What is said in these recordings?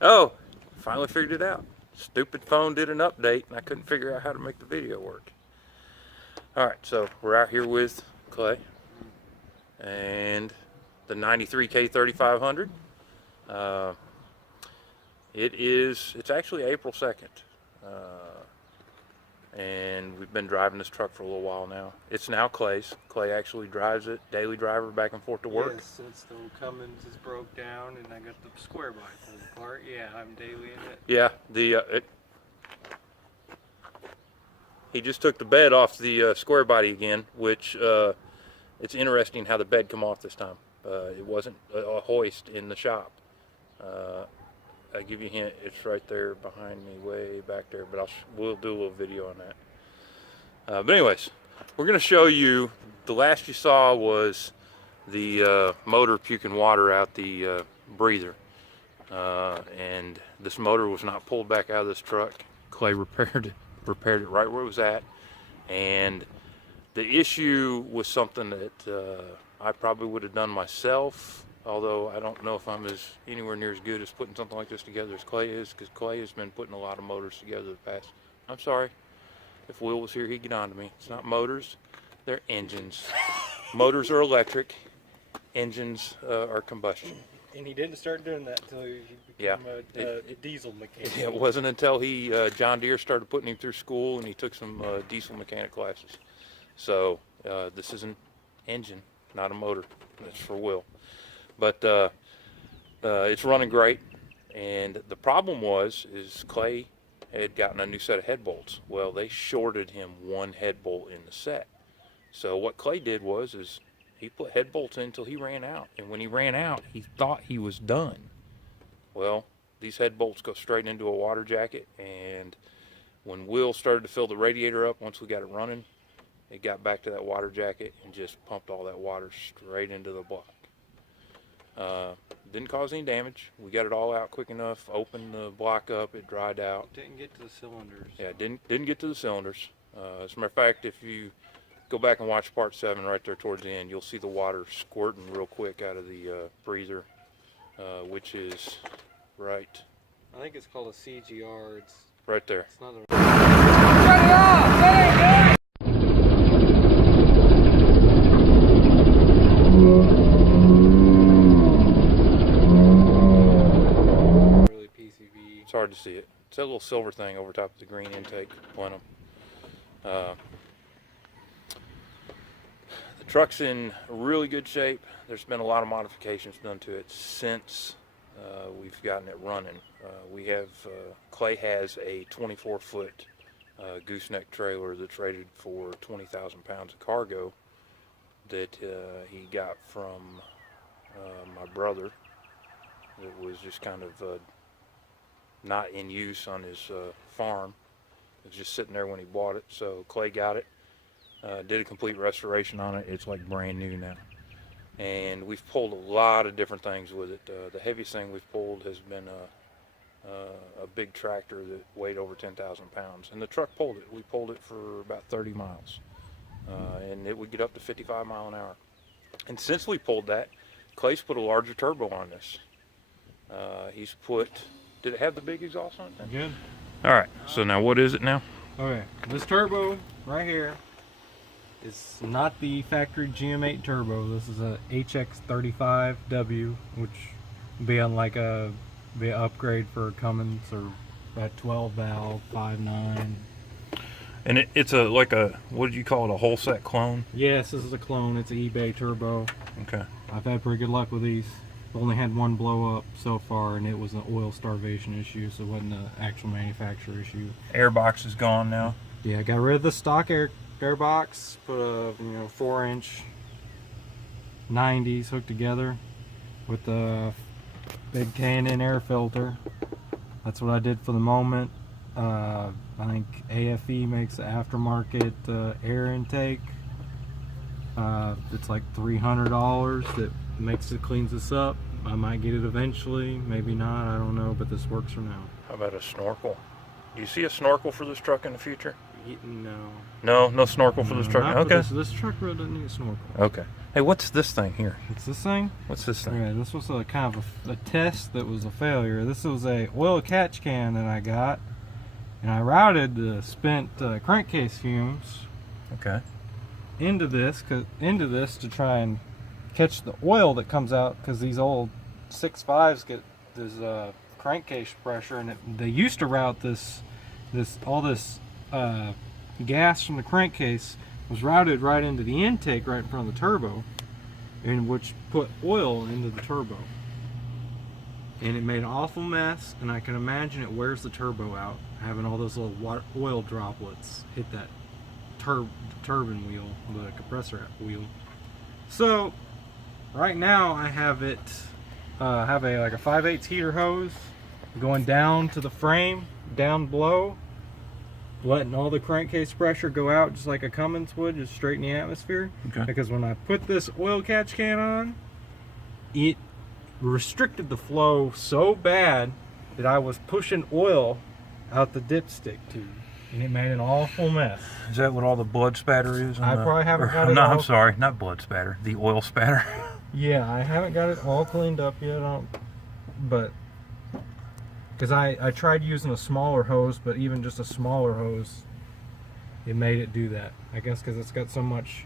Oh, finally figured it out. Stupid phone did an update and I couldn't figure out how to make the video work. Alright, so we're out here with Clay and the 93K 3500. It's actually April 2nd. And we've been driving this truck for a little while now. It's now Clay's. Clay actually drives it, daily driver, back and forth to work. Yes, since the Cummins is broke down and I got the square body pulled apart, yeah, I'm daily in it. Yeah, he just took the bed off the square body again, which it's interesting how the bed come off this time. It wasn't a hoist in the shop. I'll give you a hint, it's right there behind me, way back there, but we'll do a little video on that. But anyways, we're going to show you, the last you saw was the motor puking water out the breather. And this motor was not pulled back out of this truck. Clay repaired it right where it was at. And the issue was something that I probably would have done myself, although I don't know if I'm anywhere near as good as putting something like this together as Clay is, because Clay has been putting a lot of motors together the past. I'm sorry, if Will was here, he'd get on to me. It's not motors, they're engines. Motors are electric, engines are combustion. And he didn't start doing that until he became a diesel mechanic. It wasn't until John Deere started putting him through school and he took some diesel mechanic classes. So this is an engine, not a motor. That's for Will. But it's running great. And the problem is Clay had gotten a new set of head bolts. Well, they shorted him one head bolt in the set. So what Clay did is he put head bolts in until he ran out. And when he ran out, he thought he was done. Well, these head bolts go straight into a water jacket. And when Will started to fill the radiator up, once we got it running, it got back to that water jacket and just pumped all that water straight into the block. Didn't cause any damage. We got it all out quick enough, opened the block up, it dried out. Didn't get to the cylinders. Yeah, didn't get to the cylinders. As a matter of fact, if you go back and watch part 7 right there towards the end, you'll see the water squirting real quick out of the breather, which is right. I think it's called a CGR. It's right there. It's not a... Shut it off! That ain't good! It's hard to see it. It's that little silver thing over top of the green intake plenum. The truck's in really good shape. There's been a lot of modifications done to it since we've gotten it running. Clay has a 24-foot gooseneck trailer that's rated for 20,000 pounds of cargo that he got from my brother. It was just kind of not in use on his farm. It was just sitting there when he bought it. So Clay got it, did a complete restoration on it. It's like brand new now. And we've pulled a lot of different things with it. The heaviest thing we've pulled has been a big tractor that weighed over 10,000 pounds. And the truck pulled it. We pulled it for about 30 miles. And it would get up to 55 miles an hour. And since we pulled that, Clay's put a larger turbo on this. He's put... Did it have the big exhaust on it? Good. All right, so now what is it now? Okay, this turbo right here is not the factory GM8 turbo. This is a HX35W, which would be on like an upgrade for Cummins or that 12 valve 5.9. And it's like a, what did you call it, a whole set clone? Yes, this is a clone. It's an eBay turbo. Okay. I've had pretty good luck with these. I've only had one blow up so far, and it was an oil starvation issue, so it wasn't an actual manufacturer issue. Airbox is gone now. Yeah, got rid of the stock airbox, put a 4-inch 90s hooked together with the big K&N air filter. That's what I did for the moment. I think AFE makes the aftermarket air intake. It's like $300 that cleans this up. I might get it eventually, maybe not, I don't know, but this works for now. How about a snorkel? Do you see a snorkel for this truck in the future? No. No snorkel for this truck? Not Okay. For this truck really doesn't need a snorkel. Okay. Hey, what's this thing here? It's this thing. What's this thing? Yeah, this was a kind of a test that was a failure. This was a oil catch can that I got, and I routed the spent crankcase fumes Okay. into this to try and catch the oil that comes out, because these old 6.5s get this crankcase pressure, and they used to route all this gas from the crankcase was routed right into the intake right in front of the turbo, and which put oil into the turbo, and it made an awful mess. And I can imagine it wears the turbo out, having all those little oil droplets hit that turbine wheel, the compressor wheel. So right now I have it have a like a 5/8 heater hose going down to the frame, down below, letting all the crankcase pressure go out just like a Cummins would, just straight in the atmosphere. Okay. Because when I put this oil catch can on, it restricted the flow so bad that I was pushing oil out the dipstick tube, and it made an awful mess. Is that what all the blood spatter is? I probably haven't got it No, all. I'm sorry, not blood spatter. The oil spatter. Yeah, I haven't got it all cleaned up yet, but because I tried using a smaller hose, but even just a smaller hose, it made it do that. I guess because it's got so much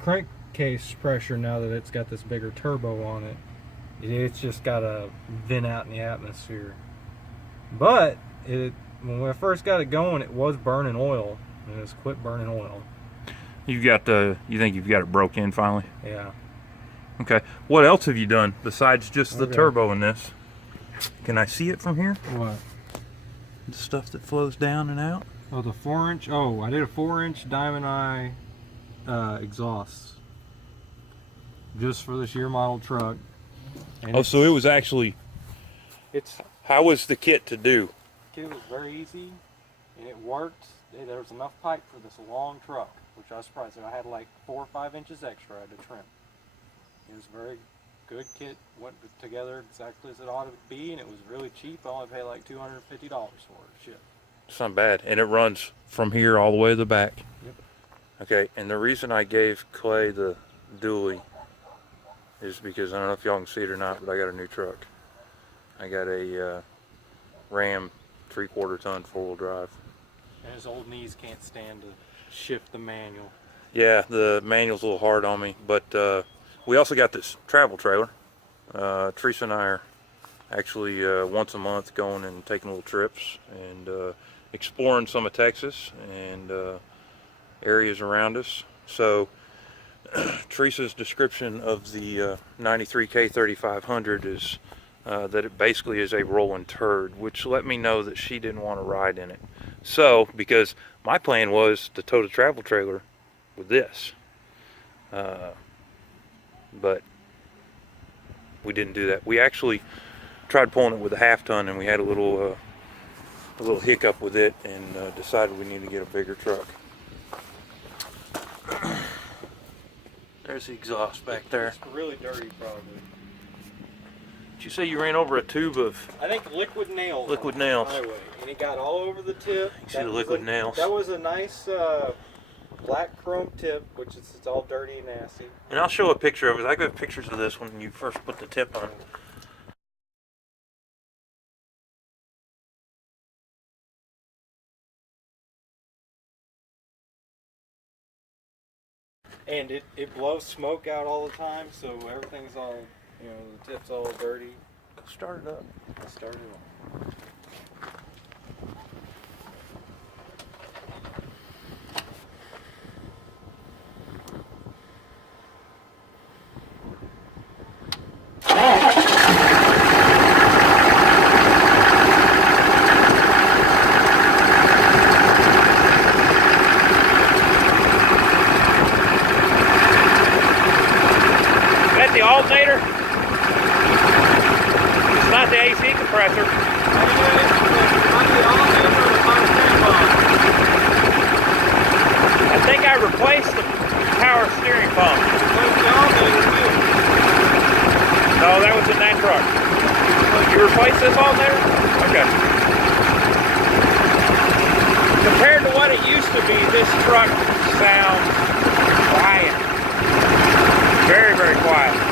crankcase pressure now that it's got this bigger turbo on it, it's just got to vent out in the atmosphere. But when I first got it going, it was burning oil, and it's quit burning oil. You think you've got it broke in finally? Yeah. Okay. What else have you done besides just the Okay. turbo in this? Can I see it from here? What? The stuff that flows down and out? Oh, the 4-inch. Oh, I did a 4-inch Diamond Eye exhaust just for this year model truck. And Oh, so it was actually. How was the kit to do? It was very easy, and it worked. There was enough pipe for this long truck, which I was surprised at. I had like 4 or 5 inches extra I had to trim. It was a very good kit, went together exactly as it ought to be, and it was really cheap. I only paid like $250 for it. Shit. It's not bad. And it runs from here all the way to the back. Yep. Okay, and the reason I gave Clay the dually is because, I don't know if y'all can see it or not, but I got a new truck. I got a Ram 3/4 ton 4-wheel drive. And his old knees can't stand to shift the manual. Yeah, the manual's a little hard on me, but we also got this travel trailer. Teresa and I are actually once a month going and taking little trips and exploring some of Texas and areas around us. So Teresa's description of the 93K 3500 is that it basically is a rolling turd, which let me know that she didn't want to ride in it. So, because my plan was to tow the travel trailer with this, but we didn't do that. We actually tried pulling it with a 1/2 ton, and we had a little hiccup with it, and decided we needed to get a bigger truck. There's the exhaust back there. It's really dirty, probably. Did you say you ran over a tube of I think liquid nails. Liquid on the nails. highway, and it got all over the tip. You see the liquid nails? That was a nice black chrome tip, which is it's all dirty and nasty. And I'll show a picture of it. I got pictures of this when you first put the tip on. And it blows smoke out all the time, so everything's all, the tip's all dirty. Start it up. Start it on. That's the alternator. It's not the AC compressor. I think I replaced the power steering pump. No, that was in that truck. You replaced this alternator? Okay. Compared to what it used to be, this truck sounds quiet. quiet.